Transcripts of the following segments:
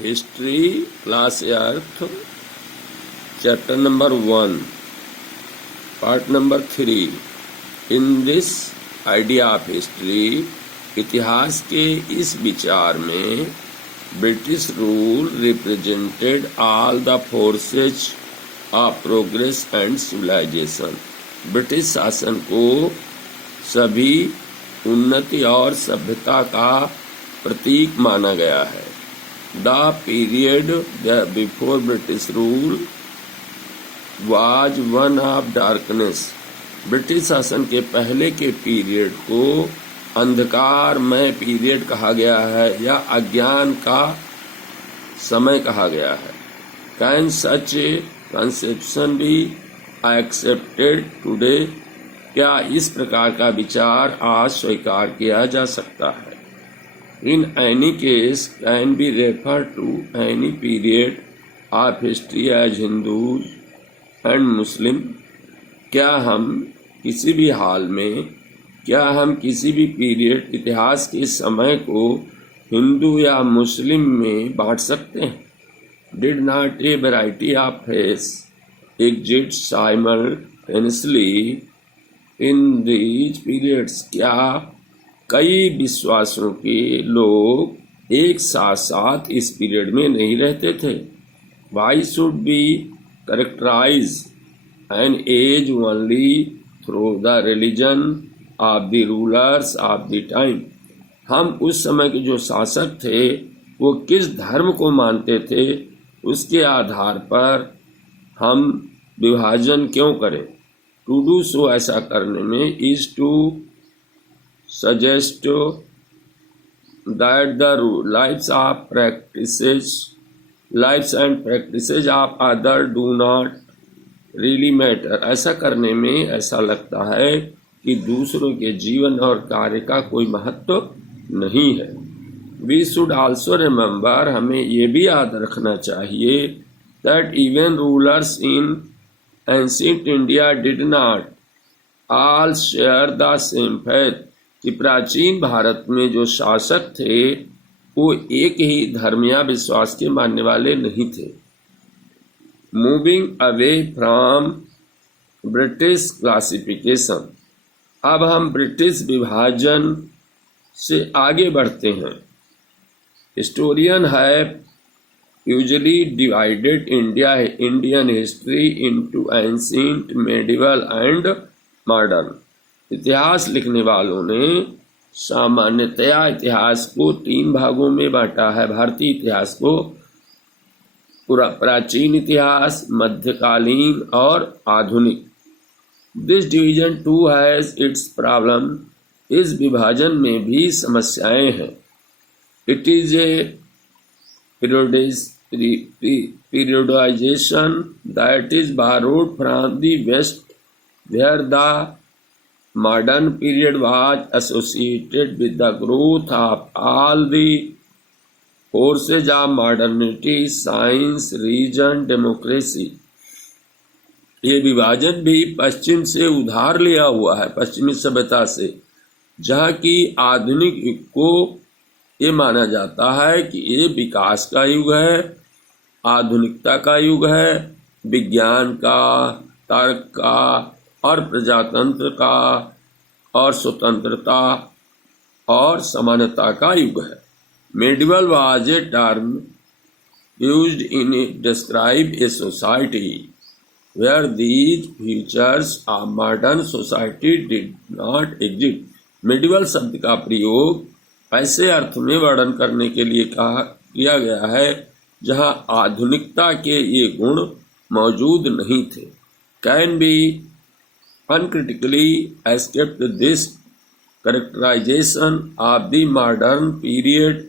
History Class Earth, Chapter number 1, Part number 3. In this idea of history, इतिहास के इस विचार में British rule represented all the forces of progress and civilisation. British शासन को सभी उन्नति और सभ्यता का प्रतीक माना गया है। The period before British rule was one of darkness. British शासन के पहले के पीरियड को अंधकारमय पीरियड कहा गया है या अज्ञान का समय कहा गया है। Can such A conception be accepted today? क्या इस प्रकार का विचार आज स्वीकार किया जा सकता है? In any case can be referred to any period of history as Hindus and Muslim। क्या हम किसी भी हाल में किसी भी पीरियड इतिहास के समय को हिंदू या मुस्लिम में बांट सकते हैं? Did not a variety of faiths exist simultaneously in these periods? क्या कई विश्वासों के लोग एक साथ साथ इस पीरियड में नहीं रहते थे? Why should we characterize an age only through the religion of the rulers of the time? हम उस समय के जो शासक थे वो किस धर्म को मानते थे उसके आधार पर हम विभाजन क्यों करें? टू डू सो, ऐसा करने में, is to suggest that the lives and practices of other do not really matter। ऐसा करने में ऐसा लगता है कि दूसरों के जीवन और कार्य का कोई महत्व नहीं है। We should also remember, हमें ये भी याद रखना चाहिए, that even rulers in ancient India did not all share the same faith। कि प्राचीन भारत में जो शासक थे वो एक ही धर्म या विश्वास के मानने वाले नहीं थे। Moving away from British classification, अब हम ब्रिटिश विभाजन से आगे बढ़ते हैं। Historian have usually divided Indian history into ancient, medieval and modern. इतिहास लिखने वालों ने सामान्यतया इतिहास को 3 भागों में बांटा है। भारतीय इतिहास को प्राचीन इतिहास, मध्यकालीन और आधुनिक। This division too has its problem. इस विभाजन में भी समस्याएं हैं। It is a periodization that is borrowed from the West, where the modern period was associated with the growth of all the forces of modernity, science, reason, democracy। ये विभाजन भी पश्चिम से उधार लिया हुआ है, पश्चिमी सभ्यता से, जहाँ की आधुनिक युग को ये माना जाता है कि ये विकास का युग है, आधुनिकता का युग है, विज्ञान का, तर्क का और प्रजातंत्र का और स्वतंत्रता और समानता का युग है। Medieval was a term used in describe a society where these features of modern society did not exist. Medieval शब्द का प्रयोग ऐसे अर्थ में वर्णन करने के लिए किया गया है जहां आधुनिकता के ये गुण मौजूद नहीं थे। Can be uncritically escaped this characterization of the modern period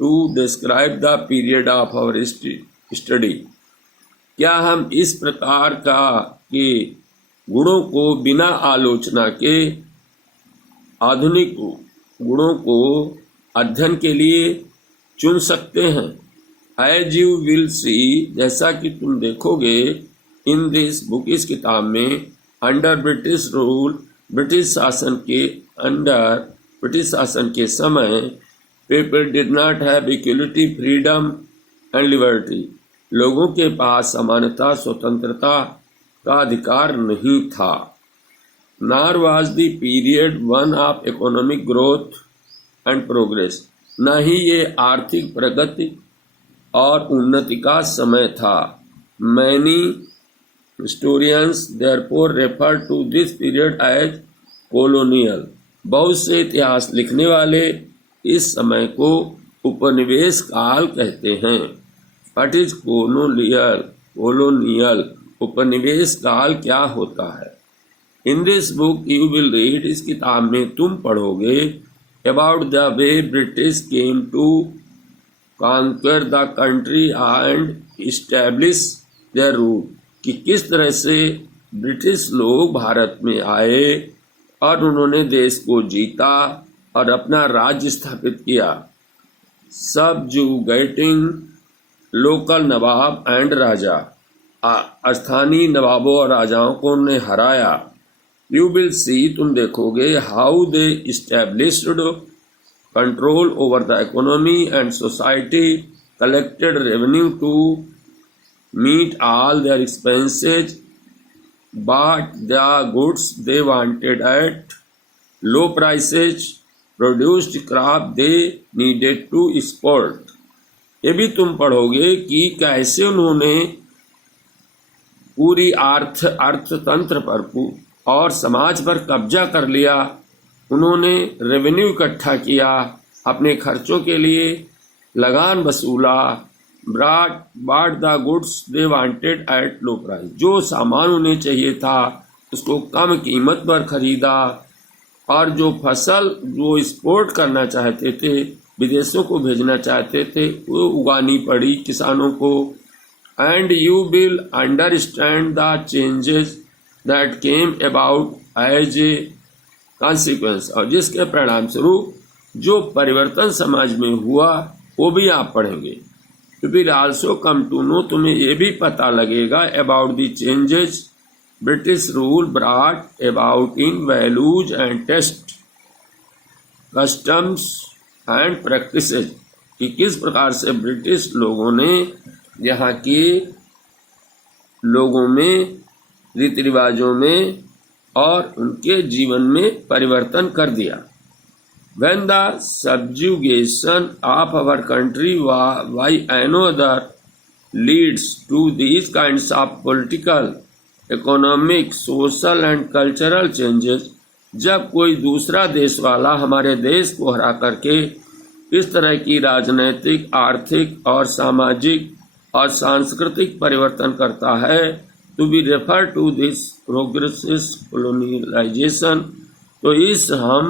to describe the period of our study। क्या हम इस प्रकार के गुणों को बिना आलोचना के आधुनिक गुणों को अध्ययन के लिए चुन सकते हैं? As you will see, जैसा कि तुम देखोगे, in this book, इस किताब में, अंडर ब्रिटिश रूल, ब्रिटिश शासन के समय, people did not have equality, freedom and liberty. लोगों के पास समानता स्वतंत्रता का अधिकार नहीं था। Nor was the period one of economic growth and progress। न ही ये आर्थिक प्रगति और उन्नति का समय था। Many historians therefore refer to this period as colonial। बहुत से इतिहास लिखने वाले इस समय को उपनिवेश काल कहते हैं। What is colonial? colonial उपनिवेश काल क्या होता है? In this book you will read, इस किताब में तुम पढ़ोगे about the way British came to conquer the country and establish their rule। कि किस तरह से ब्रिटिश लोग भारत में आए और उन्होंने देश को जीता और अपना राज्य स्थापित किया। Subjugating लोकल नवाब एंड राजा। स्थानीय नवाबों और राजाओं को उन्होंने हराया। यू विल सी तुम देखोगे how they established control over the economy and society, collected revenue to meet all their expenses, bought the goods they wanted at low prices, produced crop they needed to export. ये भी तुम पढ़ोगे कि कैसे उन्होंने पूरी अर्थतंत्र पर और समाज पर कब्जा कर लिया। उन्होंने रेवेन्यू इकट्ठा किया, अपने खर्चों के लिए लगान वसूला। bought the goods they wanted at low price। जो सामान उन्हें चाहिए था उसको कम कीमत पर खरीदा और जो फसल जो एक्सपोर्ट करना चाहते थे, विदेशों को भेजना चाहते थे, वो उगानी पड़ी किसानों को। And you will understand the changes that came about as a consequence. और जिसके परिणाम स्वरूप जो परिवर्तन समाज में हुआ वो भी आप पढ़ेंगे। You will also come to know, तुम्हें ये भी पता लगेगा about the changes British rule brought about in values and taste, customs and practices. कि किस प्रकार से ब्रिटिश लोगों ने यहाँ के लोगों में, रीति रिवाजों में और उनके जीवन में परिवर्तन कर दिया। When the subjugation of our country by another leads to these kinds of political, economic, social and cultural changes, जब कोई दूसरा देश वाला हमारे देश को हरा करके इस तरह की राजनैतिक, आर्थिक और सामाजिक और सांस्कृतिक परिवर्तन करता है, to be referred to this progressive colonialization। तो इस हम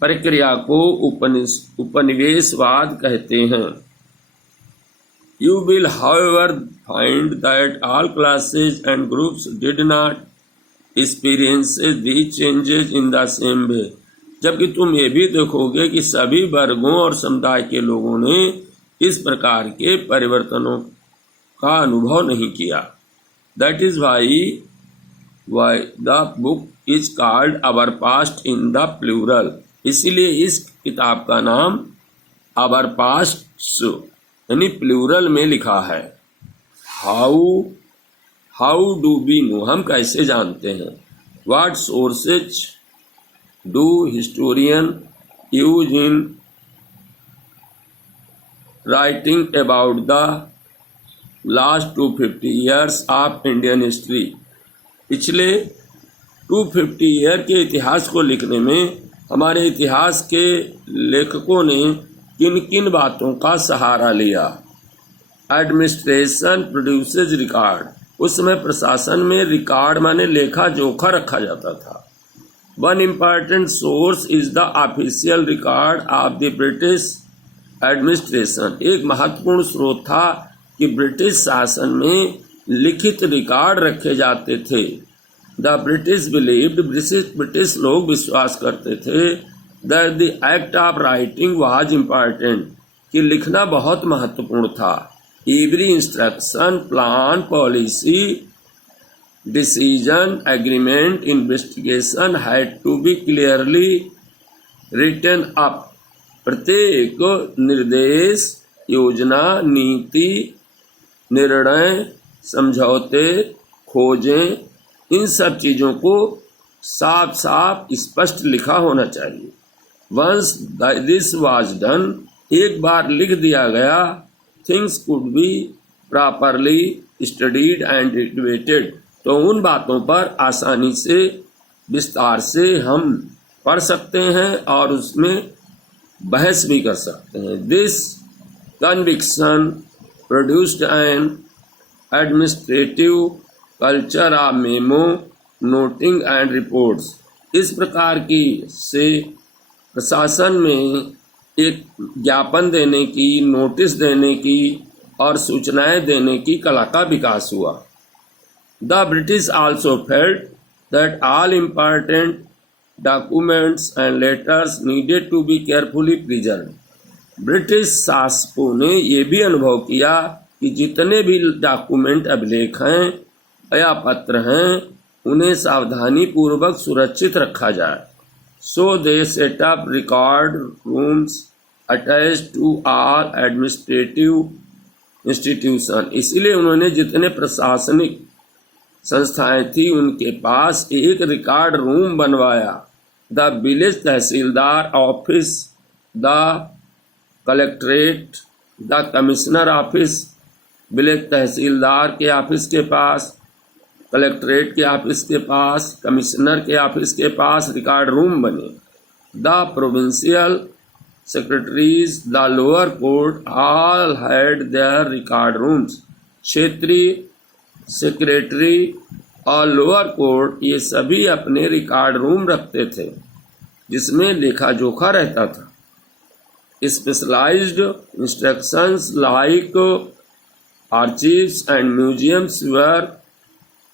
प्रक्रिया को उपनिवेशवाद कहते हैं। You will however find that all classes and groups did not experience these changes in the same way। जबकि तुम ये भी देखोगे कि सभी वर्गों और समुदाय के लोगों ने इस प्रकार के परिवर्तनों का अनुभव नहीं किया। That is why the book is called Our Past in the plural। इसीलिए इस किताब का नाम Our Past यानी प्लूरल में लिखा है। How do we know, हम कैसे जानते हैं। What sources do historian use in writing about the last 250 years of Indian history। पिछले 250 ईयर के इतिहास को लिखने में हमारे इतिहास के लेखकों ने किन किन बातों का सहारा लिया। Administration produces record. उस समय प्रशासन में रिकॉर्ड माने लेखा जोखा रखा जाता था। One important source is the official record of the British administration. एक महत्वपूर्ण स्रोत था कि ब्रिटिश शासन में लिखित रिकॉर्ड रखे जाते थे। द ब्रिटिश बिलीव्ड, ब्रिटिश लोग विश्वास करते थे that the act of writing was important, कि लिखना बहुत महत्वपूर्ण था। Every instruction, plan, policy, decision, agreement, investigation had to be clearly written up. प्रत्येक निर्देश, योजना, नीति, निर्णय, समझौते, खोजें, इन सब चीजों को साफ साफ स्पष्ट लिखा होना चाहिए। वंस दिस वाज डन, एक बार लिख दिया गया, things could be properly studied and debated, तो उन बातों पर आसानी से विस्तार से हम पढ़ सकते हैं और उसमें बहस भी कर सकते हैं। This conviction produced N administrative culture of memo, noting and reports. इस प्रकार की से प्रशासन में एक ज्ञापन देने की, नोटिस देने की और सूचनाएं देने की कला का विकास हुआ। The British also felt that all important documents and letters needed to be carefully preserved. British शासकों ने ये भी अनुभव किया कि जितने भी डॉक्यूमेंट अभिलेख हैं या पत्र हैं, उन्हें सावधानी पूर्वक सुरक्षित रखा जाए। So they set up record rooms attached to all administrative institution. इसीलिए उन्होंने जितने प्रशासनिक संस्थाएं थी उनके पास एक रिकॉर्ड रूम बनवाया। The village tahsildar office, the collectorate, the commissioner office, village tahsildar के ऑफिस के पास, कलेक्ट्रेट के ऑफिस के पास, कमिश्नर के ऑफिस के पास रिकॉर्ड रूम बने। The provincial secretaries, the lower court all had there record rooms. क्षेत्रीय सेक्रेटरी और लोअर कोर्ट ये सभी अपने रिकॉर्ड रूम रखते थे जिसमें लेखा जोखा रहता था। Specialised instructions like archives and museums were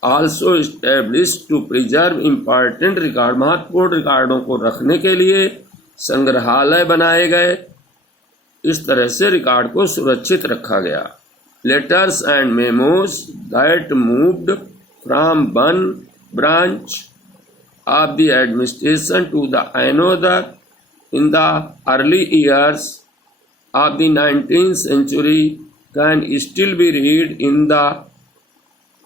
also established to preserve important record। महत्वपूर्ण रिकॉर्डों को रखने के लिए संग्रहालय बनाए गए। इस तरह से रिकॉर्ड को सुरक्षित रखा गया। Letters and memos that moved from one branch of the administration to the another in the early years of the 19th century can still be read in the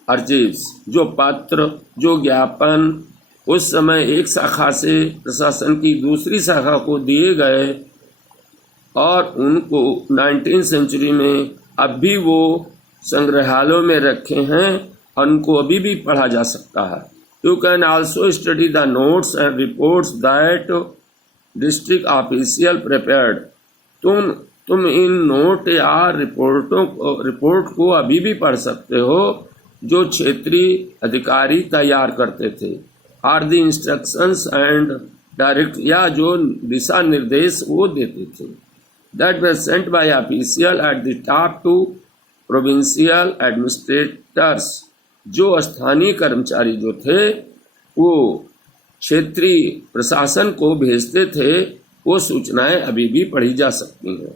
archives. जो पत्र, जो ज्ञापन उस समय एक शाखा से प्रशासन की दूसरी शाखा को दिए गए और उनको 19th सेंचुरी में अब भी वो संग्रहालयों में रखे हैं और उनको अभी भी पढ़ा जा सकता है। You can also study the notes and reports that district official prepared. तुम इन नोट या रिपोर्ट को अभी भी पढ़ सकते हो जो क्षेत्रीय अधिकारी तैयार करते थे। Are the instructions and direct, या जो दिशा निर्देश वो देते थे। That were sent by official at the top to provincial administrators. जो स्थानीय कर्मचारी जो थे वो क्षेत्रीय प्रशासन को भेजते थे। वो सूचनाएं अभी भी पढ़ी जा सकती हैं।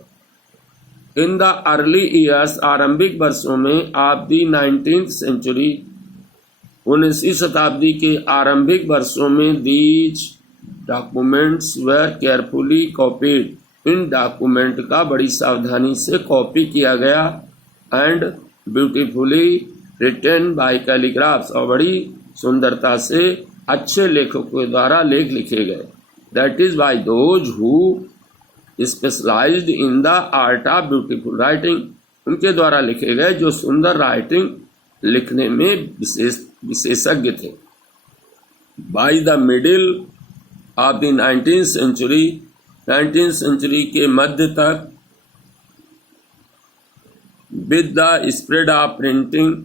इन द अर्ली ईयर्स, आरंभिक वर्षों में ऑफ द 19th सेंचुरी, 19वीं शताब्दी के आरंभिक वर्षों में these documents were carefully copied. इन डॉक्यूमेंट का बड़ी सावधानी से कॉपी किया गया and beautifully written by calligraphs, और बड़ी सुंदरता से अच्छे लेखकों के द्वारा लेख लिखे गए। That is by those who specialised in the art of beautiful writing. उनके द्वारा लिखे गए जो सुंदर राइटिंग लिखने में विशेषज्ञ थे। By the middle of the 19th century, 19th century के मध्य तक, with the spread of printing,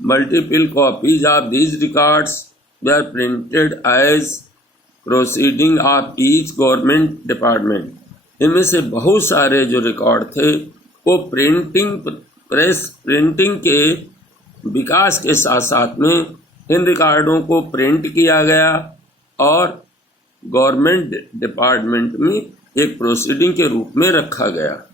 multiple copies of these records were printed as proceeding of each government department. इनमें से बहुत सारे जो रिकॉर्ड थे वो प्रिंटिंग के विकास के साथ साथ में इन रिकॉर्डों को प्रिंट किया गया और गवर्नमेंट डिपार्टमेंट में एक प्रोसीडिंग के रूप में रखा गया।